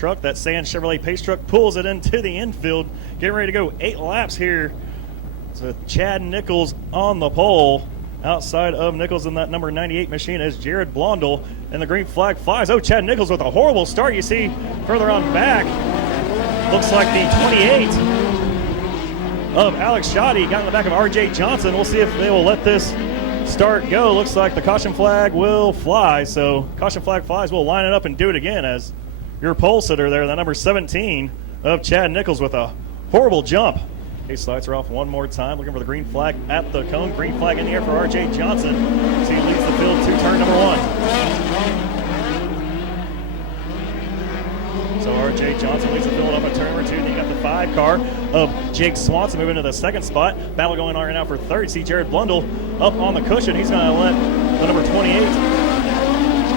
truck, that Sand Chevrolet Pace truck, pulls it into the infield. Getting ready to go 8 laps here. So Chad Nichols on the pole. Outside of Nichols in that number 98 machine is Jared Blondell, and the green flag flies. Oh, Chad Nichols with a horrible start. You see further on back, looks like the 28 of Alex Shoddy got in the back of RJ Johnson. We'll see if they will let this start go. Looks like the caution flag will fly. So caution flag flies. We'll line it up and do it again as your pole sitter there, the number 17 of Chad Nichols with a horrible jump. Case lights are off one more time. Looking for the green flag at the cone. Green flag in the air for RJ Johnson. So he leads the field to turn number 1. So RJ Johnson leads the field up at turn number 2. Then you got the 5 car of Jake Swanson moving to the 2nd spot. Battle going on right now for 3rd. See Jared Blundell up on the cushion. He's going to let the number 28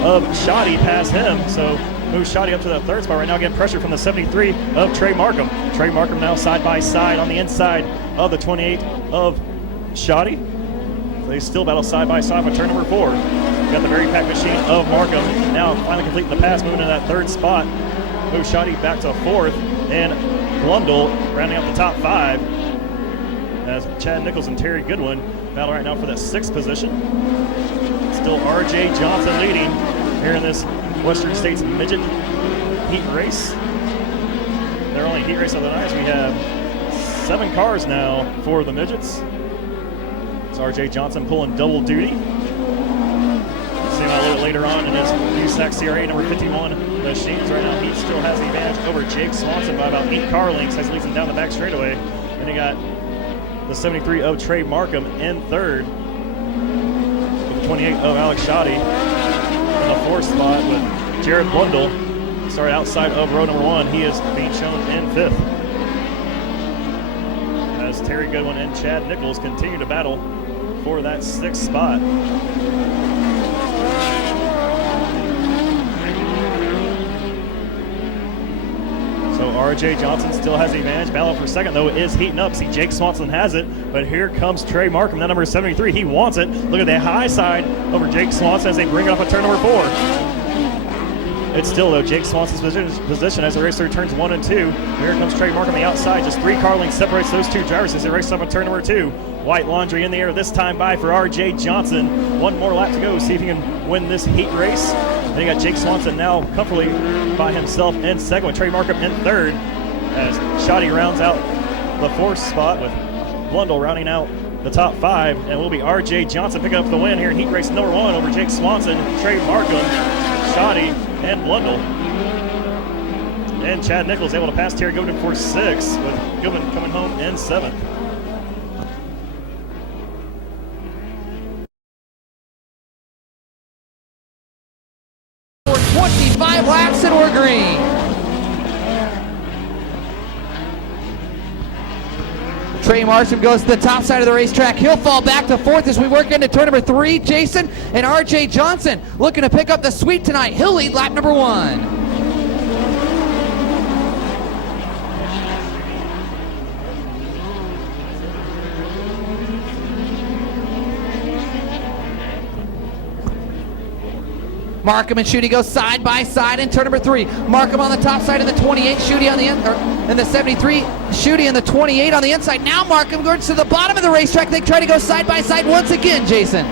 of Shoddy pass him. So moves Shoddy up to the 3rd spot right now. Getting pressure from the 73 of Trey Markham. Trey Markham now side by side on the inside of the 28 of Shoddy. They still battle side by side with turn number 4. Got the very packed machine of Markham now finally completing the pass, moving to that 3rd spot. Moves Shoddy back to 4th, and Blundell rounding out the top 5 as Chad Nichols and Terry Goodwin battle right now for that 6th position. Still RJ Johnson leading here in this Western States Midget heat race. Their only heat race of the night. We have 7 cars now for the Midgets. It's RJ Johnson pulling double duty. See him a little bit later on in his USAC CRA number 51 machines. Right now he still has the advantage over Jake Swanson by about 8 car lengths as he leads him down the back straightaway. And he got the 73 of Trey Markham in 3rd. With the 28 of Alex Shoddy in the 4th spot with Jared Blundell. Started outside of row number 1. He is being shown in 5th. As Terry Goodwin and Chad Nichols continue to battle for that 6th spot. So RJ Johnson still has the advantage. Battle for 2nd, though, is heating up. See, Jake Swanson has it, but here comes Trey Markham, that number 73. He wants it. Look at the high side over Jake Swanson as they bring it up at turn number 4. It's still, though, Jake Swanson's position as the race through turns 1 and 2. Here comes Trey Markham on the outside. Just 3 car lengths separates those 2 drivers as they race up on turn number 2. White laundry in the air this time by for RJ Johnson. 1 more lap to go. See if he can win this heat race. Then you got Jake Swanson now comfortably by himself in 2nd with Trey Markham in 3rd as Shoddy rounds out the 4th spot with Blundell rounding out the top 5. And it will be RJ Johnson picking up the win here in heat race number 1 over Jake Swanson, Trey Markham, Shoddy, and Blundell. And Chad Nichols able to pass Terry Goodwin for 6th with Goodwin coming home in 7th. For 25 laps and we're green. Trey Markham goes to the top side of the racetrack. He'll fall back to 4th as we work into turn number 3. Jason and RJ Johnson looking to pick up the sweep tonight. He'll lead lap number 1. Markham and Schutte go side by side in turn number 3. Markham on the top side of the 28, Schutte on the and the 73, Schutte and the 28 on the inside. Now Markham goes to the bottom of the racetrack. They try to go side by side once again, Jason.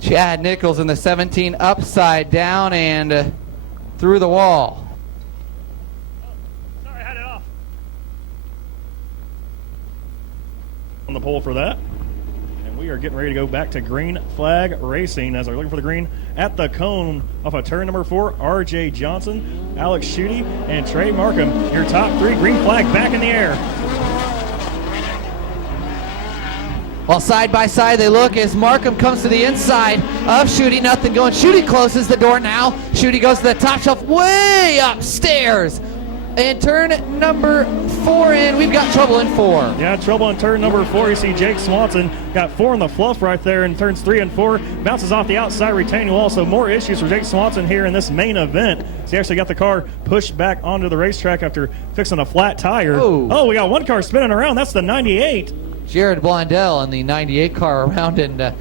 Chad Nichols in the 17 upside down and through the wall. Sorry, I had it off. On the pole for that. And we are getting ready to go back to green flag racing as we're looking for the green at the cone off of turn number 4. RJ Johnson, Alex Schutte, and Trey Markham. Your top 3, green flag back in the air. While side by side they look as Markham comes to the inside of Schutte, nothing going. Schutte closes the door now. Schutte goes to the top shelf way upstairs. And turn number 4, and we've got trouble in 4. Yeah, trouble in turn number 4. You see Jake Swanson got 4 in the fluff right there in turns 3 and 4. Bounces off the outside retaining wall, so more issues for Jake Swanson here in this main event. So he actually got the car pushed back onto the racetrack after fixing a flat tire. Oh, we got one car spinning around. That's the 98. Jared Blondell in the 98 car around, and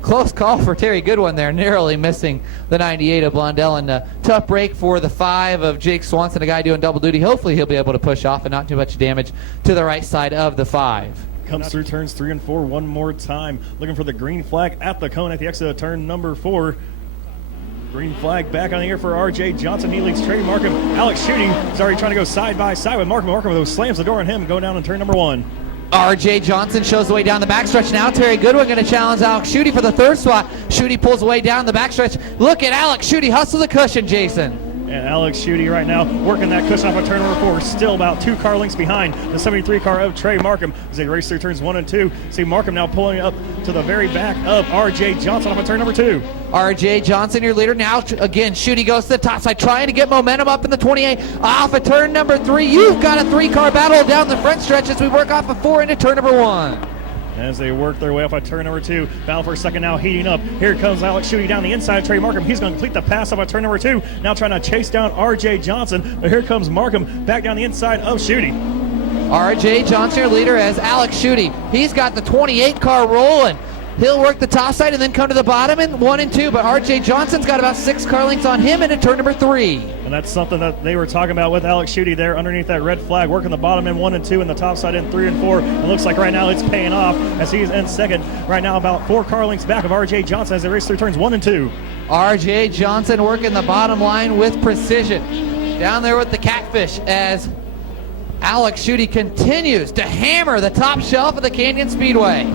close call for Terry Goodwin there, narrowly missing the 98 of Blondell, and tough break for the 5 of Jake Swanson, a guy doing double duty. Hopefully he'll be able to push off and not too much damage to the right side of the 5. Comes through turns 3 and 4 one more time, looking for the green flag at the cone at the exit of turn number 4. Green flag back on the air for R.J. Johnson. He leads Trey Markham. Alex shooting. Sorry, trying to go side by side with Markham. Markham slams the door on him, going down in turn number 1. R.J. Johnson shows the way down the backstretch now. Terry Goodwin going to challenge Alex Schutte for the 3rd spot. Schutte pulls away down the backstretch. Look at Alex Schutte hustle the cushion, Jason. And Alex Schutte right now working that cushion off of turn number 4. Still about 2 car lengths behind the 73 car of Trey Markham as they race through turns 1 and 2. See Markham now pulling up to the very back of R.J. Johnson off of turn number 2. R.J. Johnson, your leader. Now, again, Schutte goes to the top side, trying to get momentum up in the 28. Off of turn number 3. You've got a 3-car battle down the front stretch as we work off of 4 into turn number 1. As they work their way off of turn number 2. Battle for a second now heating up. Here comes Alex Schutte down the inside of Trey Markham. He's going to complete the pass off of turn number 2. Now trying to chase down R.J. Johnson. But here comes Markham back down the inside of Schutte. R.J. Johnson, your leader, as Alex Schutte. He's got the 28 car rolling. He'll work the top side and then come to the bottom in 1 and 2. But R.J. Johnson's got about 6 car lengths on him into turn number 3. And that's something that they were talking about with Alex Schutte there underneath that red flag, working the bottom in 1 and 2 and the top side in 3 and 4. It looks like right now it's paying off as he's in second. Right now about 4 car lengths back of R.J. Johnson as they race through turns 1 and 2. R.J. Johnson working the bottom line with precision. Down there with the catfish as Alex Schutte continues to hammer the top shelf of the Canyon Speedway.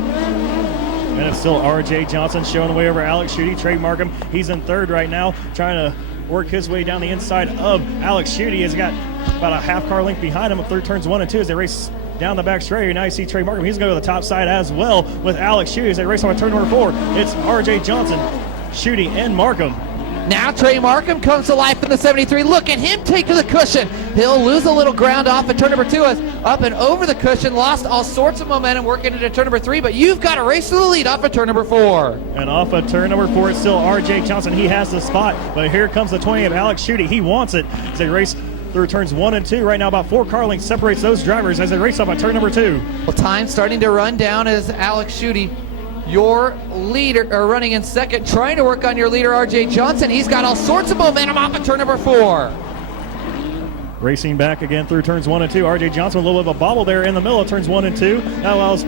And it's still R.J. Johnson showing the way over Alex Schutte. Trey Markham, he's in 3rd right now, trying to work his way down the inside of Alex Schutte. He's got about a half car length behind him through turns 1 and 2 as they race down the back straight. Now you see Trey Markham. He's going to go to the top side as well with Alex Schutte as they race on turn number 4. It's R.J. Johnson, Schutte, and Markham. Now Trey Markham comes to life in the 73. Look at him take to the cushion. He'll lose a little ground off at turn number 2 as up and over the cushion, lost all sorts of momentum working into turn number 3, but you've got a race to the lead off of turn number 4. And off of turn number 4, it's still R.J. Johnson. He has the spot, but here comes the 20 of Alex Schutte. He wants it as they race through turns 1 and 2. Right now about 4 car lengths separates those drivers as they race off at turn number 2. Well, time starting to run down as Alex Schutte, your leader, are running in second, trying to work on your leader, R.J. Johnson. He's got all sorts of momentum off of turn number 4. Racing back again through turns 1 and 2. R.J. Johnson, a little bit of a bobble there in the middle of turns 1 and 2. That allows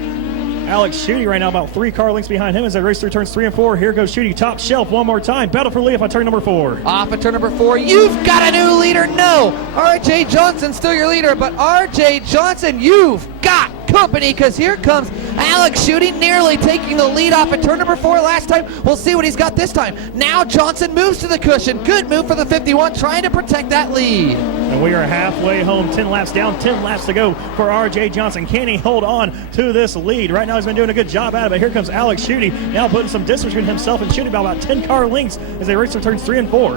Alex Schutte right now about 3 car lengths behind him as they race through turns 3 and 4. Here goes Schutte, top shelf one more time. Battle for lead off on turn number 4. Off of turn number 4, you've got a new leader. No, R.J. Johnson still your leader, but R.J. Johnson, you've got company because here comes Alex Schutte nearly taking the lead off at turn number 4 last time. We'll see what he's got this time. Now Johnson moves to the cushion. Good move for the 51, trying to protect that lead. And we are halfway home, 10 laps down, 10 laps to go for R.J. Johnson. Can he hold on to this lead? Right now he's been doing a good job at it, but here comes Alex Schutte, now putting some distance between himself and Schutte by about 10 car lengths as they race through turns 3 and 4.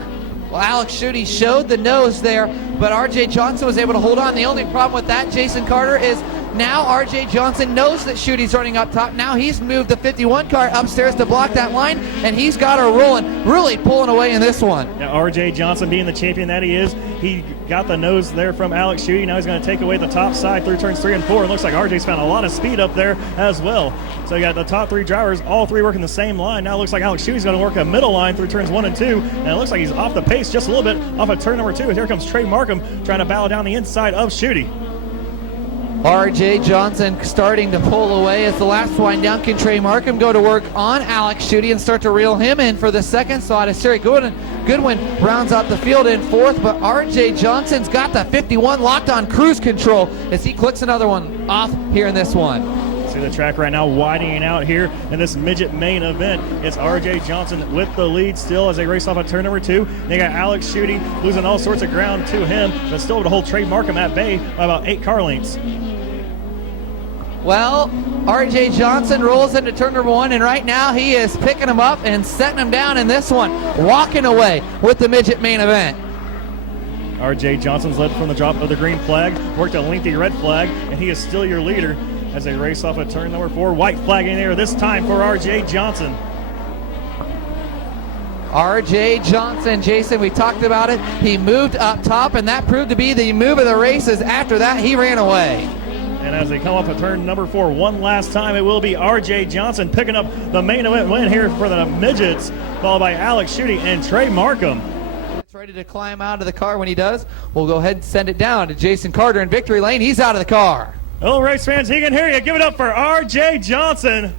Well, Alex Schutte showed the nose there, but R.J. Johnson was able to hold on. The only problem with that, Jason Carter, is now R.J. Johnson knows that Schutte's running up top. Now he's moved the 51 car upstairs to block that line, and he's got her rolling, really pulling away in this one. Now R.J. Johnson, being the champion that he is, he got the nose there from Alex Schutte. Now he's going to take away the top side through turns 3 and 4. It looks like R.J.'s found a lot of speed up there as well. So you got the top 3 drivers, all 3 working the same line. Now it looks like Alex Schutte's going to work a middle line through turns 1 and 2, and it looks like he's off the pace just a little bit off of turn number 2. And here comes Trey Markham trying to battle down the inside of Schutte. R.J. Johnson starting to pull away as the laps wind down. Can Trey Markham go to work on Alex Schutte and start to reel him in for the second slot as Terry Goodwin rounds out the field in 4th, but R.J. Johnson's got the 51 locked on cruise control as he clicks another one off here in this one. See the track right now widening out here in this midget main event. It's R.J. Johnson with the lead still as they race off at turn number 2. They got Alex Schutte losing all sorts of ground to him, but still able to hold Trey Markham at bay by about 8 car lengths. Well, R.J. Johnson rolls into turn number 1, and right now he is picking him up and setting him down in this one, walking away with the midget main event. R.J. Johnson's led from the drop of the green flag, worked a lengthy red flag, and he is still your leader as they race off at turn number 4. White flag in there this time for R.J. Johnson. R.J. Johnson, Jason, we talked about it. He moved up top, and that proved to be the move of the races. After that, he ran away. And as they come up at turn number 4 one last time, it will be R.J. Johnson picking up the main event win here for the Midgets, followed by Alex Schutte and Trey Markham. It's ready to climb out of the car. When he does, we'll go ahead and send it down to Jason Carter in victory lane. He's out of the car. Hello, race fans. He can hear you. Give it up for R.J. Johnson.